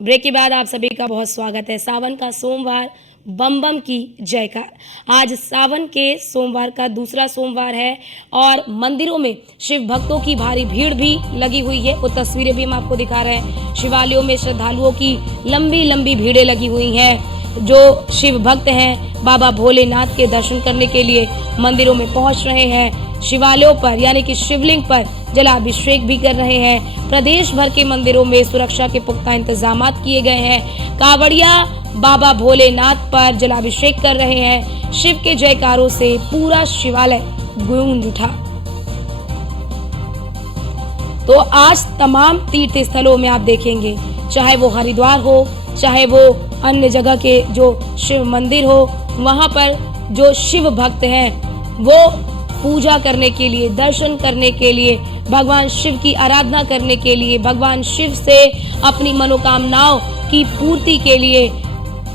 Break के बाद आप सभी का बहुत स्वागत है। सावन का सोमवार, बम बम की जयकार। आज सावन के सोमवार का दूसरा सोमवार है और मंदिरों में शिव भक्तों की भारी भीड़ भी लगी हुई है। वो तस्वीरें भी हम आपको दिखा रहे हैं। शिवालयों में श्रद्धालुओं की लंबी लंबी भीड़ें लगी हुई हैं। जो शिव भक्त हैं बाबा भोलेनाथ के दर्शन करने के लिए मंदिरों में पहुंच रहे हैं। शिवालयों पर यानी कि शिवलिंग पर जलाभिषेक भी कर रहे हैं। प्रदेश भर के मंदिरों में सुरक्षा के पुख्ता इंतजाम किए गए हैं। कांवड़िया बाबा भोलेनाथ पर जलाभिषेक कर रहे हैं। शिव के जयकारों से पूरा शिवालय गूंज उठा। तो आज तमाम तीर्थ स्थलों में आप देखेंगे, चाहे वो हरिद्वार हो, चाहे वो अन्य जगह के जो शिव मंदिर हो, वहां पर जो शिव भक्त हैं वो पूजा करने के लिए, दर्शन करने के लिए, भगवान शिव की आराधना करने के लिए, भगवान शिव से अपनी मनोकामनाओं की पूर्ति के लिए,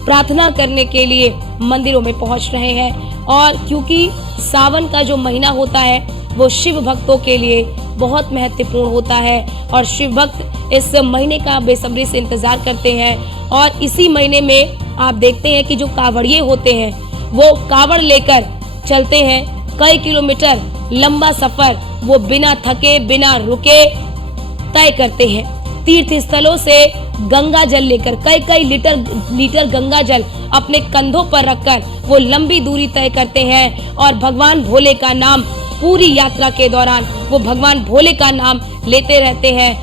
प्रार्थना करने के लिए मंदिरों में पहुंच रहे हैं। और क्योंकि सावन का जो महीना होता है वो शिव भक्तों के लिए बहुत महत्वपूर्ण होता है और शिव भक्त इस महीने का बेसब्री से इंतजार करते हैं। और इसी महीने में आप देखते हैं कि जो कांवड़िए होते हैं वो कांवड़ लेकर चलते हैं। कई किलोमीटर लंबा सफर वो बिना थके बिना रुके तय करते हैं। तीर्थ स्थलों से गंगा जल लेकर कई लीटर गंगा जल अपने कंधों पर रखकर वो लंबी दूरी तय करते हैं और भगवान भोले का नाम पूरी यात्रा के दौरान वो भगवान भोले का नाम लेते रहते हैं।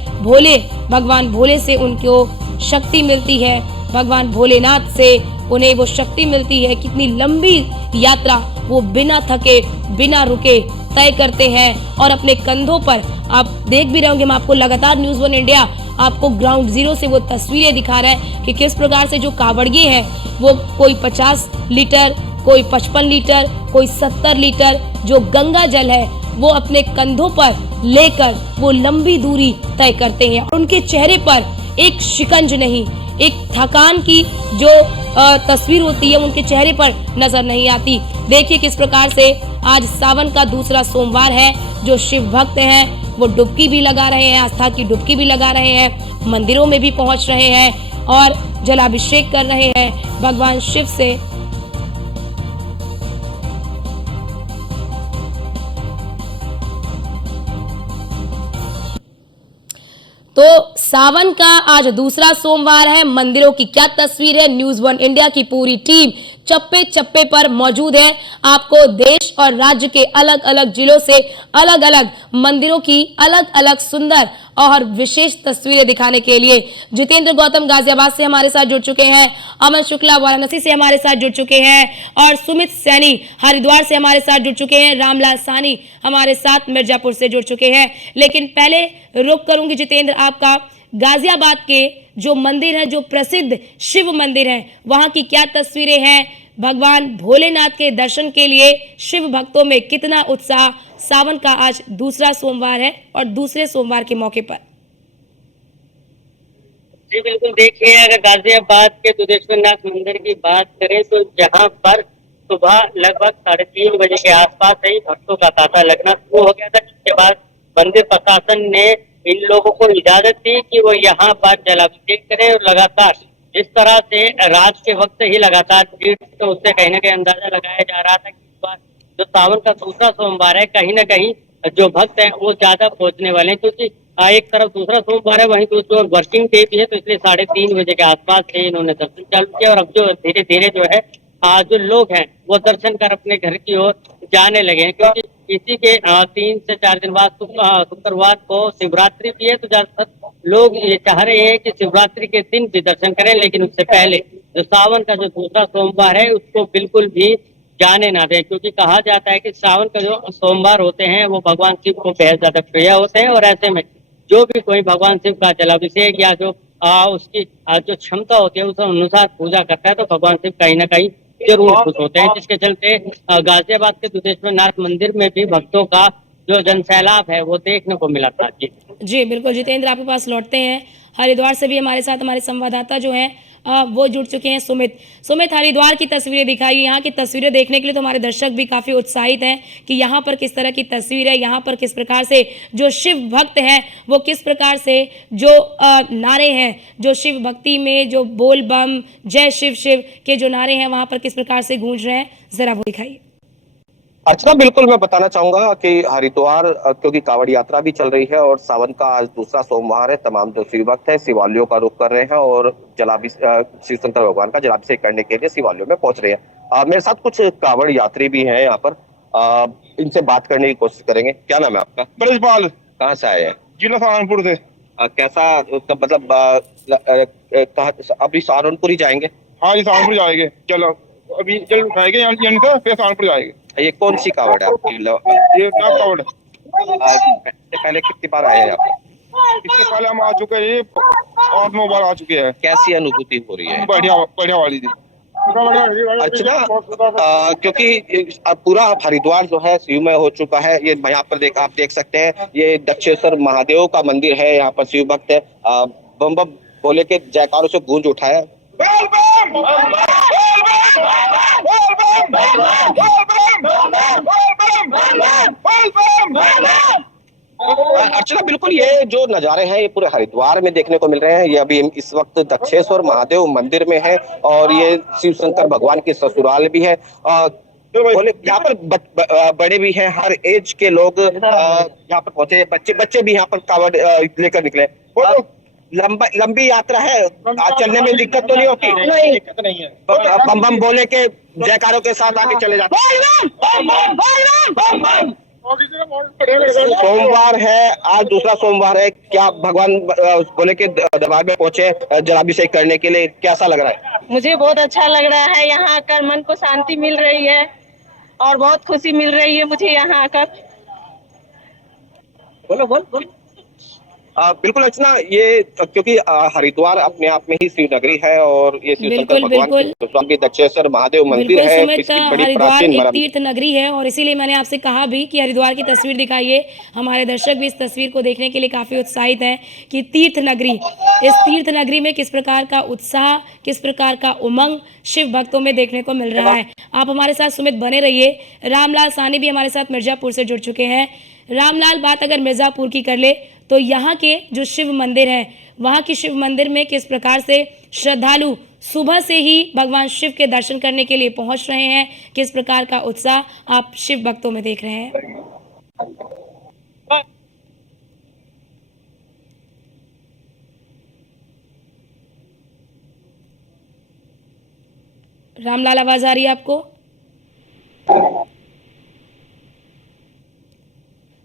भगवान भोले से उनको शक्ति मिलती है, भगवान भोलेनाथ से उन्हें वो शक्ति मिलती है। कितनी लंबी यात्रा वो बिना थके बिना रुके तय करते हैं और अपने कंधों पर आप देख भी रहे होंगे। हम आपको लगातार न्यूज़ 1 इंडिया आपको ग्राउंड जीरो से वो तस्वीरें दिखा रहा है कि किस प्रकार से जो कांवड़िए हैं वो कोई 50 लीटर, कोई 55 लीटर, कोई 70 लीटर जो गंगा जल है वो अपने कंधों पर लेकर वो लंबी दूरी तय करते हैं। और उनके चेहरे पर एक शिकंज नहीं, एक थकान की जो तस्वीर होती है उनके चेहरे पर नजर नहीं आती। देखिए किस प्रकार से आज सावन का दूसरा सोमवार है। जो शिव भक्त हैं वो डुबकी भी लगा रहे हैं, आस्था की डुबकी भी लगा रहे हैं, मंदिरों में भी पहुंच रहे हैं और जलाभिषेक कर रहे हैं भगवान शिव से। तो सावन का आज दूसरा सोमवार है। मंदिरों की क्या तस्वीर है, न्यूज़ 1 इंडिया की पूरी टीम चप्पे चप्पे पर मौजूद है। आपको देश और राज्य के अलग अलग जिलों से अलग अलग मंदिरों की अलग अलग सुंदर और विशेष तस्वीरें दिखाने के लिए जितेंद्र गौतम गाजियाबाद से हमारे साथ जुड़ चुके हैं, अमन शुक्ला वाराणसी से हमारे साथ जुड़ चुके हैं और सुमित सैनी हरिद्वार से हमारे साथ जुड़ चुके हैं, रामलाल सानी हमारे साथ मिर्जापुर से जुड़ चुके हैं। लेकिन पहले रुक करूंगी जितेंद्र आपका, गाजियाबाद के जो मंदिर है, जो प्रसिद्ध शिव मंदिर है, वहां की क्या तस्वीरें हैं? भगवान भोलेनाथ के दर्शन के लिए शिव भक्तों में कितना उत्साह सावन का आज दूसरा सोमवार है और दूसरे सोमवार के मौके पर। जी बिल्कुल, देखिए अगर गाजियाबाद के दुधेश्वरनाथ मंदिर की बात करें तो जहां पर सुबह लगभग 3:30 बजे के आसपास से ही भक्तों का तांता लगना शुरू हो गया था, जिसके बाद मंदिर प्रशासन ने इन लोगों को इजाजत दी कि वो यहाँ पर जलाभिषेक करें। और लगातार जिस तरह से रात के वक्त ही लगातार भीड़, तो उससे कहीं ना कहीं अंदाजा लगाया जा रहा था कि इस बार जो सावन का दूसरा सोमवार है कहीं ना कहीं जो भक्त हैं वो ज्यादा पहुंचने वाले हैं, क्योंकि एक तरफ दूसरा सोमवार है, वहीं दूसरी ओर वर्किंग डे भी है, तो इसलिए 3:30 बजे के आसपास से इन्होंने दर्शन चालू किया। और अब जो धीरे धीरे जो है जो लोग हैं वो दर्शन कर अपने घर की ओर जाने लगे हैं, क्योंकि इसी के 3 से 4 दिन बाद शुक्रवार को शिवरात्रि भी है, तो ज्यादातर लोग ये चाह रहे हैं कि शिवरात्रि के दिन भी दर्शन करें, लेकिन उससे पहले जो सावन का जो दूसरा सोमवार है उसको बिल्कुल भी जाने ना दें, क्योंकि कहा जाता है कि सावन का जो सोमवार होते हैं वो भगवान शिव को बेहद ज्यादा प्रिय होते हैं। और ऐसे में जो भी कोई भगवान शिव का जलाभिषेक या जो उसकी जो क्षमता होती है उस अनुसार पूजा करता है, तो भगवान शिव कहीं ना कहीं जरूर खुश होते हैं, जिसके चलते गाजियाबाद के दुधेश्वरनाथ मंदिर में भी भक्तों का जो जनसैलाब है वो देखने को मिला था। जी जी बिल्कुल जितेंद्र, आपके पास लौटते हैं। हरिद्वार से भी हमारे साथ हमारे संवाददाता जो हैं वो जुड़ चुके हैं सुमित। सुमित, हरिद्वार की तस्वीरें दिखाइए। यहाँ की तस्वीरें देखने के लिए तो हमारे दर्शक भी काफ़ी उत्साहित हैं कि यहाँ पर किस तरह की तस्वीर है, यहाँ पर किस प्रकार से जो शिव भक्त हैं वो किस प्रकार से जो नारे हैं, जो शिव भक्ति में जो बोल बम, जय शिव शिव के जो नारे हैं वहाँ पर किस प्रकार से गूंज रहे हैं, ज़रा वो दिखाइए। अर्चना, बिल्कुल मैं बताना चाहूंगा कि हरिद्वार क्योंकि कांवड़ यात्रा भी चल रही है और सावन का आज दूसरा सोमवार है। तमाम जो शिव भक्त है शिवालयों का रुख कर रहे हैं और शिव शंकर भगवान का जलाभिषेक करने के लिए शिवालयों में पहुंच रहे हैं। मेरे साथ कुछ कांवड़ यात्री भी हैं यहाँ पर। इनसे बात करने की कोशिश करेंगे। क्या नाम है आपका? ब्रजपाल, कहाँ से आए हैं? जिला सहारनपुर से। कैसा मतलब अभी सहारनपुर ही जाएंगे? हाँ जी, सहारनपुर जाएंगे। चलो अभी जल उठाएंगे यहाँ से, फिर सहारनपुर जाएंगे। ये कौन सी कांवड़ है आपकी? ये क्या कावड़? इससे पहले कितनी बार आए हैं यहाँ पर? इससे पहले हम आ चुके हैं, 8-9 बार आ चुके हैं। कैसी अनुभूति हो रही है? बढ़िया बढ़िया वाली थी। अर्चना, क्योंकि पूरा हरिद्वार जो है शिवमय हो चुका है। ये यहाँ पर आप देख सकते हैं, ये दक्षेश्वर महादेव का मंदिर है। यहाँ पर शिव भक्त है बम बम बोले के जयकारों से गूंज उठा है। अर्चना, बिल्कुल ये जो नज़ारे हैं ये पूरे हरिद्वार में देखने को मिल रहे हैं। ये अभी इस वक्त दक्षेश्वर महादेव मंदिर में है और ये शिव शंकर भगवान की ससुराल भी है। बोले यहाँ पर बड़े भी हैं, हर एज के लोग यहाँ पर पहुंचे। बच्चे भी यहाँ पर कावड़ लेकर निकले। लंबी यात्रा है, चलने में दिक्कत तो नहीं होती? नहीं, दिक्कत नहीं है। बम बम बोले के जयकारों के साथ आगे चले जाते। सोमवार है, आज दूसरा सोमवार है। क्या भगवान बोले के दरबार में पहुंचे जलाभिषेक करने के लिए, कैसा लग रहा है? मुझे बहुत अच्छा लग रहा है। यहाँ आकर मन को शांति मिल रही है और बहुत खुशी मिल रही है मुझे यहाँ आकर। बोलो। बिल्कुल अर्चना, ये क्योंकि हरिद्वार अपने आप में ही शिव नगरी है और ये शिव शंकर भगवान की स्वामी दक्षेश्वर महादेव मंदिर है। इसकी बड़ी हरिद्वार एक प्राचीन तीर्थ नगरी है और इसीलिए मैंने आपसे कहा भी कि हरिद्वार की तस्वीर दिखाइए। हमारे दर्शक भी इस तस्वीर को देखने के लिए काफी उत्साहित हैं कि तीर्थ नगरी, इस तीर्थ नगरी में किस प्रकार का उत्साह, किस प्रकार का उमंग शिव भक्तों में देखने को मिल रहा है। आप हमारे साथ सुमित बने रहिए। रामलाल साहनी भी हमारे साथ मिर्जापुर से जुड़ चुके हैं। रामलाल, बात अगर मिर्जापुर की कर ले तो यहाँ के जो शिव मंदिर हैं, वहाँ के शिव मंदिर में किस प्रकार से श्रद्धालु सुबह से ही भगवान शिव के दर्शन करने के लिए पहुँच रहे हैं, किस प्रकार का उत्साह आप शिव भक्तों में देख रहे हैं? रामलाल, आवाज आ रही है आपको?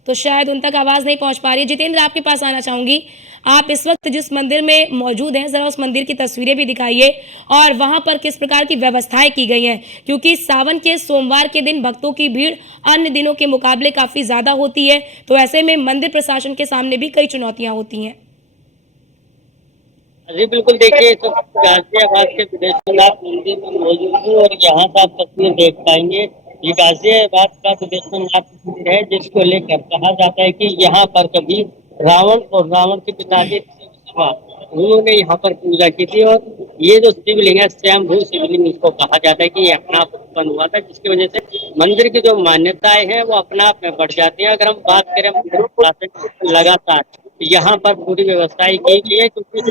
तो शायद उन तक आवाज नहीं पहुंच पा रही है। जितेंद्र, आपके पास आना चाहूंगी। आप इस वक्त जिस मंदिर में मौजूद हैं, जरा उस मंदिर की तस्वीरें भी दिखाइए और वहां पर किस प्रकार की व्यवस्थाएं की गई हैं, क्योंकि सावन के सोमवार के दिन भक्तों की भीड़ अन्य दिनों के मुकाबले काफी ज्यादा होती है। तो ऐसे में मंदिर प्रशासन के सामने भी कई चुनौतियां होती हैं। जी बिल्कुल, देखिए तो गाजियाबाद के विदेशनाथ मंदिर में मौजूद हूँ और यहाँ से आप तस्वीर देख पाएंगे। ये गाजियाबाद का विदेशनाथ मंदिर है जिसको लेकर कहा जाता है कि यहाँ पर कभी रावण और रावण के पिताजी उन्होंने यहाँ पर पूजा की थी और ये जो शिवलिंग है स्वयंभू शिवलिंग इसको कहा जाता है कि ये अपना आप उत्पन्न हुआ था, जिसकी वजह से मंदिर की जो मान्यताएं हैं वो अपना आप में बढ़ जाती हैं। अगर हम बात करें मंदिर लगातार यहाँ पर पूरी व्यवस्थाएं की गई है, क्योंकि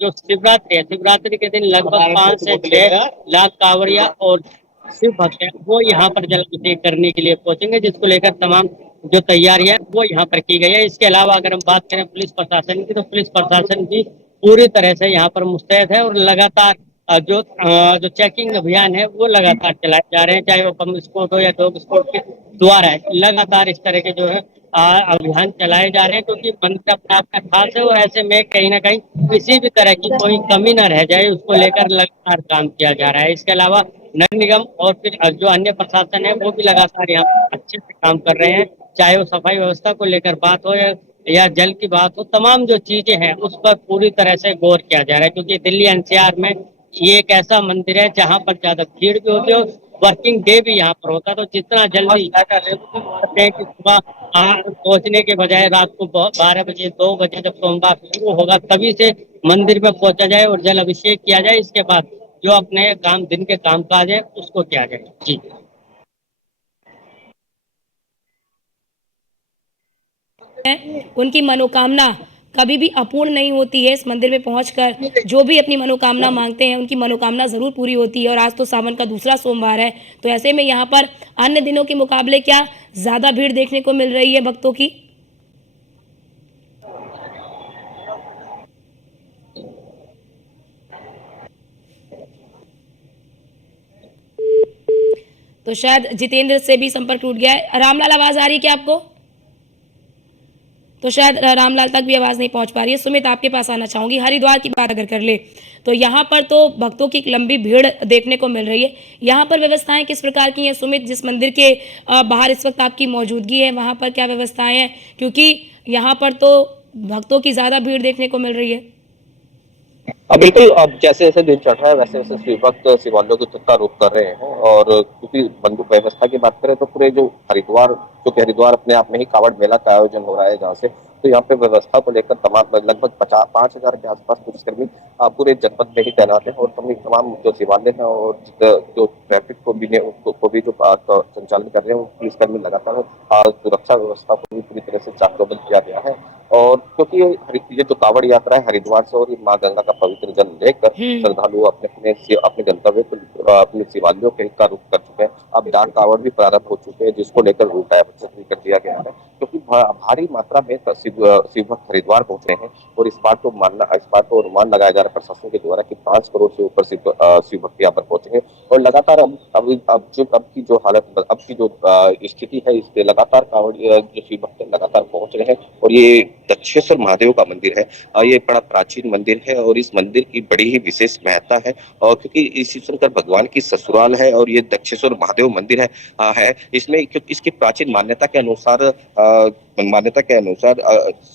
जो शिवरात्रि है, शिवरात्रि के दिन लगभग 5 से 6 लाख कांवड़िया और शिव भक्त हैं वो यहाँ पर जलाभिषेक करने के लिए पहुंचेंगे, जिसको लेकर तमाम जो तैयारियां वो यहाँ पर की गई है। इसके अलावा अगर हम बात करें पुलिस प्रशासन की, तो पुलिस प्रशासन भी पूरी तरह से यहाँ पर मुस्तैद है और लगातार जो चेकिंग अभियान है वो लगातार चलाए जा रहे हैं, चाहे वो बम स्फोट हो या डॉग स्फोट के द्वारा है। लगातार इस तरह के जो है अभियान चलाए जा रहे हैं, क्योंकि मंदिर अपने आप का खास है और ऐसे में कहीं ना कहीं किसी भी तरह की कोई कमी न रह जाए उसको लेकर लगातार काम किया जा रहा है। इसके अलावा नगर निगम और फिर जो अन्य प्रशासन है वो भी लगातार यहाँ अच्छे से काम कर रहे हैं, चाहे वो सफाई व्यवस्था को लेकर बात हो या जल की बात हो। तमाम जो चीजें हैं उस पर पूरी तरह से गौर किया जा रहा है, क्योंकि दिल्ली एनसीआर में ये एक ऐसा मंदिर है जहाँ पर ज्यादा भीड़ भी होती है वर्किंग डे भी यहाँ पर होता है। तो जितना जल्दी करते हैं कि सुबह पहुंचने के बजाय रात को 12 बजे 2 बजे जब सोमवार शुरू होगा तभी से मंदिर में पहुंचा जाए और जल अभिषेक किया जाए। इसके बाद जो अपने काम दिन के काम काज है उसको किया जाए। जी उनकी मनोकामना कभी भी अपूर्ण नहीं होती है। इस मंदिर में पहुंचकर जो भी अपनी मनोकामना मांगते हैं उनकी मनोकामना ज़रूर पूरी होती है। और आज तो सावन का दूसरा सोमवार है, तो ऐसे में यहाँ पर अन्य दिनों के मुकाबले क्या ज़्यादा भीड़ देखने को मिल रही है भक्तों की? तो शायद जितेंद्र से भी संपर्क टूट गया है। रामलाल, आवाज़ आ रही है क्या आपको? तो शायद रामलाल तक भी आवाज़ नहीं पहुंच पा रही है। सुमित, आपके पास आना चाहूँगी। हरिद्वार की बात अगर कर ले तो यहाँ पर तो भक्तों की एक लंबी भीड़ देखने को मिल रही है। यहाँ पर व्यवस्थाएं किस प्रकार की हैं सुमित? जिस मंदिर के बाहर इस वक्त आपकी मौजूदगी है वहाँ पर क्या व्यवस्थाएं हैं? क्योंकि यहाँ पर तो भक्तों की ज़्यादा भीड़ देखने को मिल रही है। अब बिल्कुल, अब जैसे जैसे दिन चढ़ रहा है वैसे वैसे शिव भक्त शिवालयों की का रुख कर रहे हैं। और क्योंकि बंदूक व्यवस्था की बात करें तो पूरे जो हरिद्वार, क्योंकि हरिद्वार अपने आप में ही कावड़ मेला का आयोजन हो रहा है जहाँ से, तो यहाँ पे व्यवस्था को लेकर तमाम लगभग 5,000 के आसपास पुलिसकर्मी पूरे जनपद में ही तैनात है। और तमाम जो शिवालय है और जो ट्रैफिक को भी जो संचालन कर रहे हैं वो पुलिसकर्मी लगातार सुरक्षा व्यवस्था को भी पूरी तरह से चाक चौबंद किया गया है। और क्योंकि ये जो कावड़ यात्रा है हरिद्वार से और ये माँ गंगा का पवित्र जल लेकर श्रद्धालु अपने गंतव्य को अपने शिवालयों के का रुख कर चुके हैं। अब डाक कावड़ भी प्रारंभ हो चुके हैं जिसको लेकर रूट डायवर्जन भी कर दिया गया है, क्योंकि भारी मात्रा में शिव भक्त हरिद्वार पहुंच रहे हैं। और इस बार तो अनुमान लगाया जा रहा है प्रशासन के द्वारा कि 5 करोड़ से ऊपर शिव भक्त यहाँ पर पहुंचे हैं। और लगातार अब की जो हालत, अब की जो स्थिति है, इससे लगातार कावड़ जो शिव भक्त लगातार पहुंच रहे हैं। और ये दक्षेश्वर महादेव का मंदिर है, ये बड़ा प्राचीन मंदिर है और इस मंदिर की बड़ी ही विशेष महत्ता है। और क्योंकि शिव शंकर भगवान की ससुराल है और ये दक्षेश्वर महादेव मंदिर है इसमें, क्योंकि इसकी प्राचीन मान्यता के अनुसार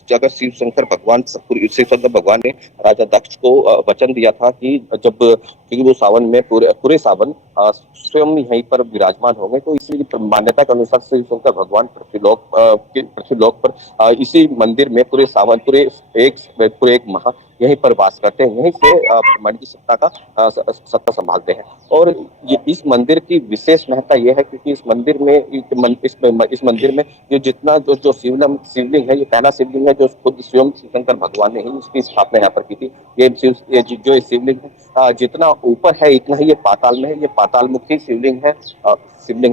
अगर शिव शंकर भगवान ने राजा दक्ष को वचन दिया था कि क्योंकि वो सावन में पूरे सावन स्वयं यहीं पर विराजमान होंगे, तो इसी मान्यता के अनुसार शिव शंकर भगवान पृथ्वीलोक पर इसी मंदिर में पूरे एक माह यहीं पर वास करते हैं, यहीं से ब्रह्मांड की सत्ता संभालते हैं। और इस मंदिर की विशेष महत्ता यह है क्योंकि इस मंदिर में जो शिवलिंग है, ये पहला शिवलिंग है जो खुद स्वयं शंकर भगवान ने ही उसकी स्थापना यहाँ पर की थी। ये शिवलिंग है जितना ऊपर है इतना ही ये पाताल में है, ये पाताल मुखी शिवलिंग है।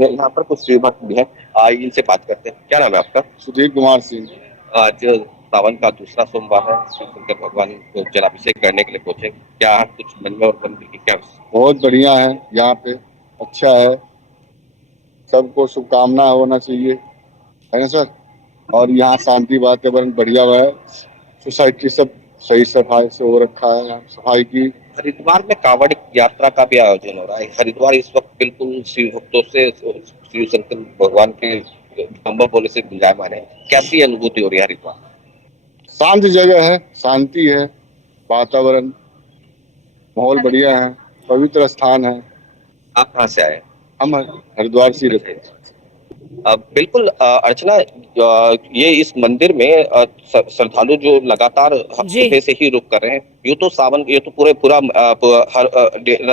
यहाँ पर कुछ शिव भक्त भी हैं, इनसे बात करते हैं। क्या नाम है आपका? सुधीर कुमार सिंह। आज सावन का दूसरा सोमवार है, शिव शंकर भगवान को जलाभिषेक करने के लिए पहुंचे, क्या कुछ मन में और मंदिर की क्या? बहुत बढ़िया है, यहाँ पे अच्छा है, सबको शुभकामना होना चाहिए, है ना सर। और यहाँ शांति वातावरण बढ़िया है, सोसाइटी सब सही सफाई से हो रखा है, यहाँ सफाई की। हरिद्वार में कावड़ यात्रा का भी आयोजन हो रहा है। हरिद्वार इस वक्त बिल्कुल शिव भक्तों से, शिव शंकर भगवान के बम्बा बोले से गुंजायमान है। कैसी अनुभूति हो रही है हरिद्वार? शांत जगह है, शांति है, वातावरण माहौल बढ़िया है, पवित्र स्थान है। आप कहाँ से आए? हम हरिद्वार से रहते हैं। बिल्कुल अर्चना, ये इस मंदिर में श्रद्धालु जो लगातार हफ्ते से ही रुक कर रहे हैं। ये तो पूरा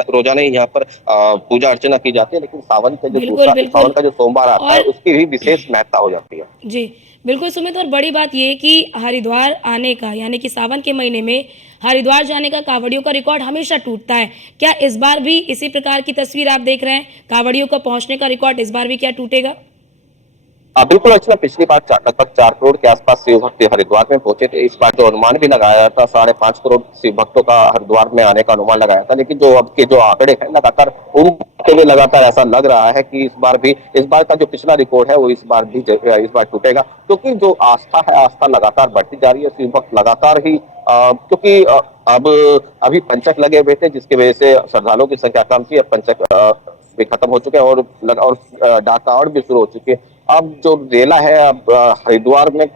रोजाना ही यहाँ पर पूजा अर्चना की जाती है, लेकिन सावन का जो सोमवार आता है उसकी भी विशेष महत्ता हो जाती है। जी बिल्कुल सुमित, और बड़ी बात ये कि हरिद्वार आने का, यानी कि सावन के महीने में हरिद्वार जाने का कांवड़ियों का रिकॉर्ड हमेशा टूटता है। क्या इस बार भी इसी प्रकार की तस्वीर आप देख रहे हैं? कांवड़ियों का पहुंचने का रिकॉर्ड इस बार भी क्या टूटेगा? बिल्कुल अर्चना, पिछली बार लगभग 4 करोड़ के आसपास शिव भक्त हरिद्वार में पहुंचे थे। इस बार जो अनुमान भी लगाया था 5.5 करोड़ शिव भक्तों का हरिद्वार में आने का अनुमान लगाया था, लेकिन जो अब के जो आंकड़े हैं लगातार ऐसा लग रहा है कि इस बार का जो पिछला रिकॉर्ड है वो इस बार टूटेगा, क्योंकि जो आस्था लगातार बढ़ती जा रही है। शिव भक्त लगातार ही क्योंकि अब अभी पंचक लगे हुए थे जिसकी वजह से श्रद्धालुओं की संख्या कम थी। अब पंचक भी खत्म हो चुके हैं और डाक कावड़ भी शुरू हो चुकी है। अब जो रेला है, अब हरिद्वार में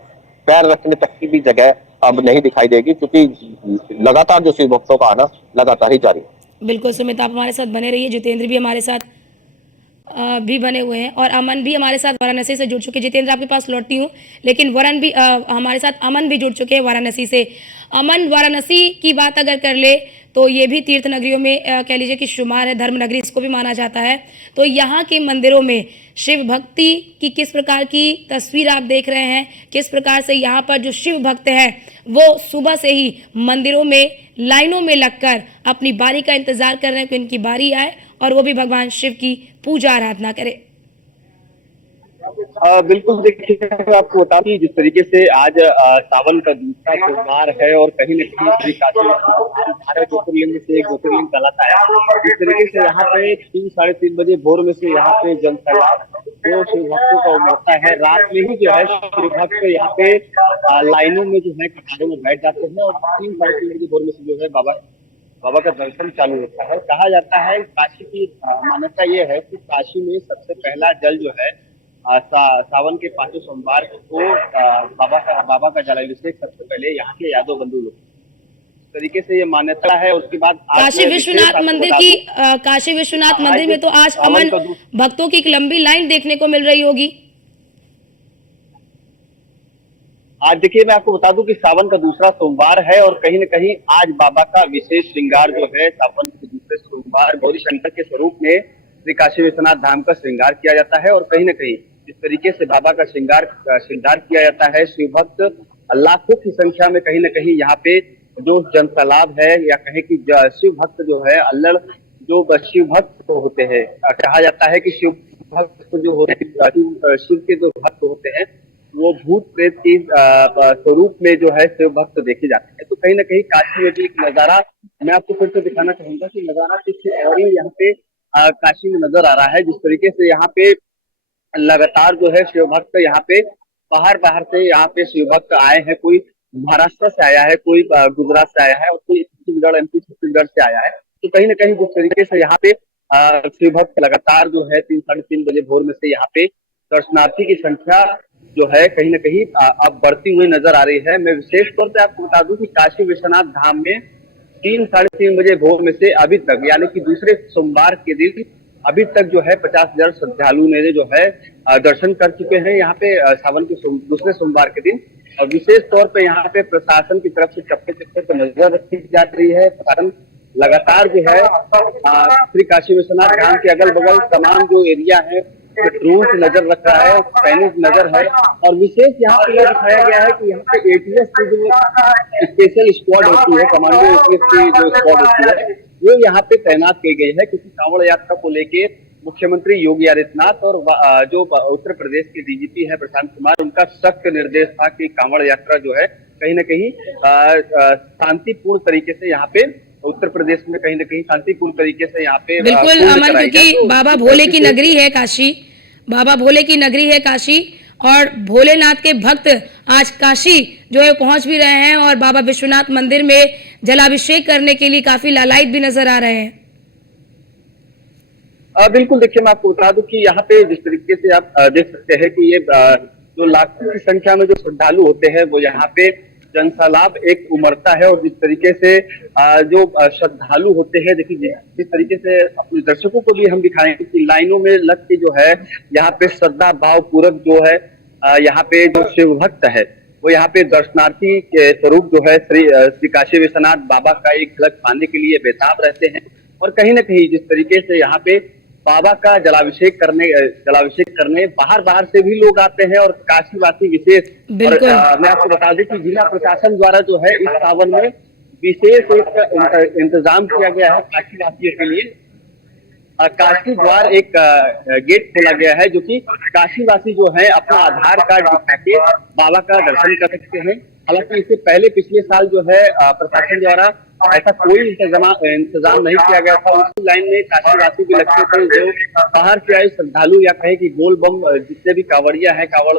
पैर रखने तक की भी जगह अब नहीं दिखाई देगी, क्योंकि लगातार जो शिव भक्तों का आना लगातार ही जारी है। बिल्कुल सुमित, आप हमारे साथ बने रहिए। जितेंद्र भी हमारे साथ भी बने हुए हैं और अमन भी हमारे साथ वाराणसी से जुड़ चुके हैं। जितेंद्र आपके पास लौटती हूँ, लेकिन वरुण भी हमारे साथ अमन भी जुड़ चुके हैं वाराणसी से। अमन, वाराणसी की बात अगर कर ले तो ये भी तीर्थ नगरियों में कह लीजिए कि शुमार है, धर्म नगरी इसको भी माना जाता है। तो यहाँ के मंदिरों में शिव भक्ति की किस प्रकार की तस्वीर आप देख रहे हैं, किस प्रकार से यहाँ पर जो शिव भक्त हैं वो सुबह से ही मंदिरों में लाइनों में लगकर अपनी बारी का इंतजार कर रहे हैं कि इनकी बारी आए और वो भी भगवान शिव की पूजा आराधना करें। बिल्कुल, देखिए आपको बता दें जिस तरीके से आज सावन का दूसरा सोमवार है और कहीं न कहीं श्री काशी बारह ज्योतिर्लिंग से एक ज्योतिर्लिंग कहलाता है। जिस तरीके से यहाँ पे 3 साढ़े 3 बजे भोर में से यहाँ पे जनसैलाब जो शिव भक्तों का उमड़ता है। रात में ही जो है शिव भक्त यहाँ पे लाइनों में जो है कतारों में बैठ जाते हैं और 3 साढ़े 3 बजे भोर में से जो है बाबा का दर्शन चालू होता है। कहा जाता है काशी की मान्यता ये है कि काशी में सबसे पहला जल जो है सावन के 5वें सोमवार को बाबा का जलाभिषेक सबसे पहले यहाँ के यादव बंधु लोग, इस तरीके से ये मान्यता है। उसके बाद काशी विश्वनाथ मंदिर की काशी विश्वनाथ मंदिर में तो आज अमन भक्तों की एक लंबी लाइन देखने को मिल रही होगी। आज देखिए मैं आपको बता दूं कि सावन का दूसरा सोमवार है और कहीं न कहीं आज बाबा का विशेष श्रृंगार जो है सावन के दूसरे सोमवार गौरी शंकर के स्वरूप में श्री काशी विश्वनाथ धाम का श्रृंगार किया जाता है। और कहीं न कहीं जिस तरीके से बाबा का श्रृंगार किया जाता है, शिव भक्त लाखों की संख्या में कहीं न कहीं यहाँ पे जो जनसैलाब है या कहे कि शिव भक्त जो है अल्लड़ जो शिव भक्त होते हैं, कहा जाता है कि शिव भक्त जो होते हैं, शिव के जो भक्त होते हैं वो भूत प्रेत के स्वरूप में जो है शिव भक्त देखे जाते हैं। तो कहीं ना कहीं काशी में भी एक नजारा मैं आपको फिर से दिखाना चाहूंगा कि नजारा कुछ और ही यहाँ पे काशी में नजर आ रहा है। जिस तरीके से यहाँ पे लगातार जो है शिव भक्त यहाँ पे बाहर से यहाँ पे शिव भक्त आए हैं। कोई महाराष्ट्र से आया है, कोई गुजरात से आया है और कोई छत्तीसगढ़ एमपी छत्तीसगढ़ से आया है। तो कहीं ना कहीं जिस तरीके से यहाँ पे शिव भक्त लगातार जो है 3 साढ़े 3 बजे भोर में से यहाँ पे दर्शनार्थी की संख्या जो है कहीं ना कहीं अब बढ़ती हुई नजर आ रही है। मैं विशेष तौर पे आपको बता दूं कि काशी विश्वनाथ धाम में 3 साढ़े 3 बजे भोर में से अभी तक यानी कि दूसरे सोमवार के दिन अभी तक जो है 50,000 श्रद्धालु ने जो है दर्शन कर चुके हैं यहाँ पे सावन के दूसरे सोमवार के दिन। और विशेष तौर पे यहाँ पे प्रशासन की तरफ से चप्पे पर नजर रखी जा रही है। प्रशासन लगातार जो है श्री काशी विश्वनाथ धाम के अगल बगल तमाम जो एरिया है ड्रोन से नजर रख रहा है, पैनिक नजर है। और विशेष यहाँ पे यह दिखाया गया है कि यहाँ पे एटीएस की जो स्पेशल स्क्वाड होती है, कमांडो एटीएस की जो स्क्वाड होती है वो यहाँ पे तैनात की गई है, क्योंकि कांवड़ यात्रा को लेके मुख्यमंत्री योगी आदित्यनाथ और जो उत्तर प्रदेश के डीजीपी है प्रशांत कुमार, उनका सख्त निर्देश था कि कांवड़ यात्रा जो है कहीं न कहीं शांतिपूर्ण तरीके से यहाँ पे उत्तर प्रदेश में कहीं न कहीं शांतिपूर्ण तरीके से यहाँ पे बिल्कुल अमन, क्योंकि बाबा भोले की नगरी है काशी, बाबा भोले की नगरी है काशी और भोलेनाथ के भक्त आज काशी जो है पहुंच भी रहे हैं और बाबा विश्वनाथ मंदिर में जलाभिषेक करने के लिए काफी लालायित भी नजर आ रहे हैं। बिल्कुल, देखिए मैं आपको बता दूं कि यहाँ पे जिस तरीके से आप देख सकते हैं कि ये जो लाखों की संख्या में जो श्रद्धालु होते हैं वो यहाँ पे जनसैलाब एक उमड़ता है। और जिस तरीके से जो श्रद्धालु होते हैं, देखिए जिस तरीके से अपने दर्शकों को भी हम दिखाएंगे कि लाइनों में लग के जो है यहाँ पे श्रद्धा भाव पूर्वक जो है यहाँ पे जो शिव भक्त है वो यहाँ पे दर्शनार्थी के स्वरूप जो है श्री काशी विश्वनाथ बाबा का एक झलक पाने के लिए बेताब रहते हैं। और कहीं ना कहीं जिस तरीके से यहाँ पे बाबा का जलाभिषेक करने बाहर से भी लोग आते हैं और काशीवासी विशेष। और मैं आपको बता दें कि जिला प्रशासन द्वारा जो है इस सावन में विशेष एक इंतजाम किया गया है काशीवासियों के लिए। काशी द्वार एक गेट खोला गया है जो कि काशीवासी जो है अपना आधार कार्ड दिखा के बाबा का दर्शन कर सकते हैं। हालांकि इससे पहले पिछले साल जो है प्रशासन द्वारा ऐसा कोई इंतजाम नहीं किया गया था। उसी लाइन में काशीवासी भी लगते थे जो बाहर से आए श्रद्धालु या कहे कि गोल बम जितने भी कांवड़िया है कांवड़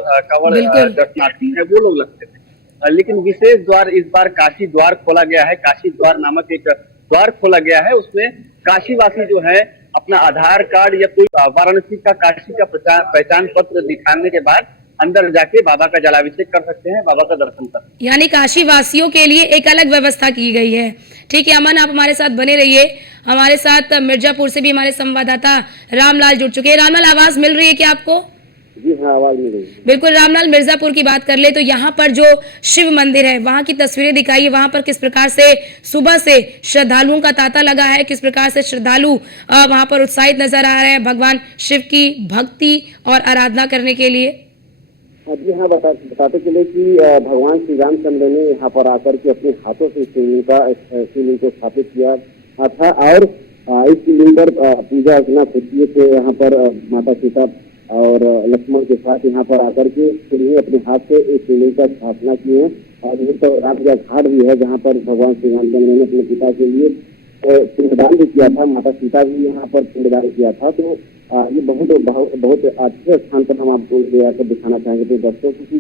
दर्शनार्थी है वो लोग लगते थे। लेकिन विशेष द्वार इस बार काशी द्वार खोला गया है, काशी द्वार नामक एक द्वार खोला गया है। उसमें काशीवासी जो है अपना आधार कार्ड या कोई वाराणसी का काशी का पहचान पत्र दिखाने के बाद अंदर जाके बाबा का जलाभिषेक कर सकते हैं, बाबा का दर्शन कर सकते हैं। यानी काशी वासियों के लिए एक अलग व्यवस्था की गई है। ठीक है अमन, आप हमारे साथ बने रहिए। हमारे साथ मिर्जापुर से भी हमारे संवाददाता रामलाल जुड़ चुके हैं। रामलाल, आवाज मिल रही है क्या आपको? जी हाँ, आवाज मिल रही है। बिल्कुल रामलाल, मिर्जापुर की बात कर ले तो यहाँ पर जो शिव मंदिर है वहाँ की तस्वीरें दिखाइए। वहाँ पर किस प्रकार से सुबह से श्रद्धालुओं का तांता लगा है, किस प्रकार से श्रद्धालु वहाँ पर उत्साहित नजर आ रहे हैं भगवान शिव की भक्ति और आराधना करने के लिए। जी हाँ, बताते चले कि भगवान श्री रामचंद्र ने यहाँ पर आकर के अपने हाथों से शिवलिंग को स्थापित किया था और इस शिवलिंग पर पूजा अर्चना किए थे। यहाँ पर माता सीता और लक्ष्मण के साथ यहाँ पर आकर के उन्हें अपने हाथ से इस शिवलिंग का स्थापना की है। और यही तो रामजा घाट भी है जहाँ पर भगवान श्री रामचंद्र ने अपने पिता के लिए पिंडदान भी किया था, माता सीता भी यहाँ पर पिंडदान किया था। तो ये बहुत अच्छे स्थान पर हम आपको ले आकर दिखाना चाहेंगे तो दोस्तों, क्योंकि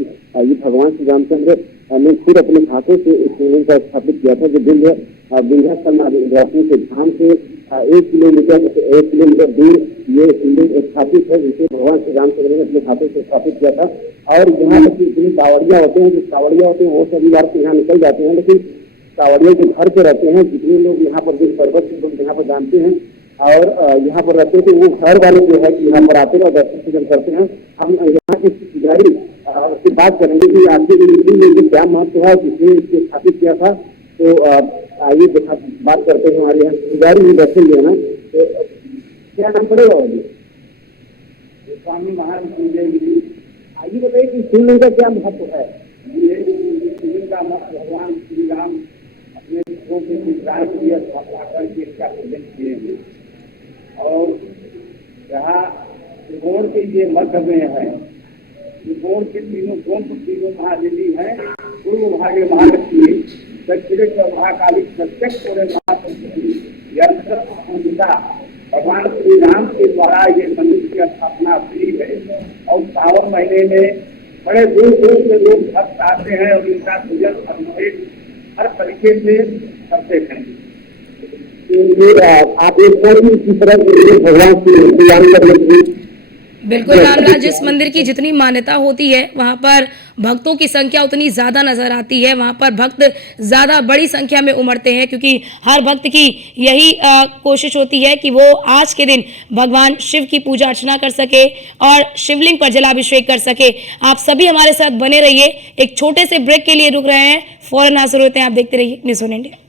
ये भगवान श्री रामचंद्र ने खुद अपने हाथों से इस शिवलिंग का स्थापित किया था, जो विंध्याचल आदिवासी के धाम से 1 किलोमीटर दूर ये शिवलिंग स्थापित है, जिसे भगवान श्री रामचंद्र ने अपने हाथों से स्थापित किया था। और यहाँ पर जितनी कावड़िया होते हैं वो सभी बार से यहाँ निकल जाते हैं, लेकिन कावड़िया जो घर पे रहते हैं, जितने लोग यहाँ पर जिस पर्वत के लोग यहाँ पर जानते हैं और यहाँ पर रहते हैं, तो वो घर वाले जो है कि यहाँ पर आते हैं और दर्शन पूजन करते हैं। हम यहाँ की पुजारी से बात करेंगे कि आपकी जिंदगी में क्या महत्व है, किसने इसको स्थापित किया था। तो आइए बात करते हैं। हमारे यहाँ पुजारी भी बैठेंगे है ना, तो क्या नाम पड़ेगा? स्वामी महाराज। आइए बताइए कि शिवलिंग का क्या महत्व है? शिवलिंग का महत्व भगवान श्री राम अपने लोगों के विचार के लिए स्थापना करके इसका पूजन किए हैं। और यहाँ त्रिकोण के ये मध्य में है, त्रिकोण के तीनों महादेवी हैं। पूर्व भागे महालक्ष्मी, दक्षिण के महाकाली, प्रत्यक्ष भगवान श्री राम के द्वारा ये मंदिर की स्थापना हुई है। और सावन महीने में बड़े दूर दूर से लोग भक्त आते हैं और इनका पूजन अभिषेक हर तरीके से करते हैं। आप इसी तरह भगवान श्री राम बिल्कुल रामलाल, जिस मंदिर की जितनी मान्यता होती है वहाँ पर भक्तों की संख्या उतनी ज्यादा नजर आती है। वहाँ पर भक्त ज्यादा बड़ी संख्या में उमड़ते हैं, क्योंकि हर भक्त की यही कोशिश होती है कि वो आज के दिन भगवान शिव की पूजा अर्चना कर सके और शिवलिंग पर जलाभिषेक कर सके। आप सभी हमारे साथ बने रहिए। एक छोटे से ब्रेक के लिए रुक रहे हैं, फौरन हाजिर होते हैं। आप देखते रहिए न्यूज़ 1 इंडिया।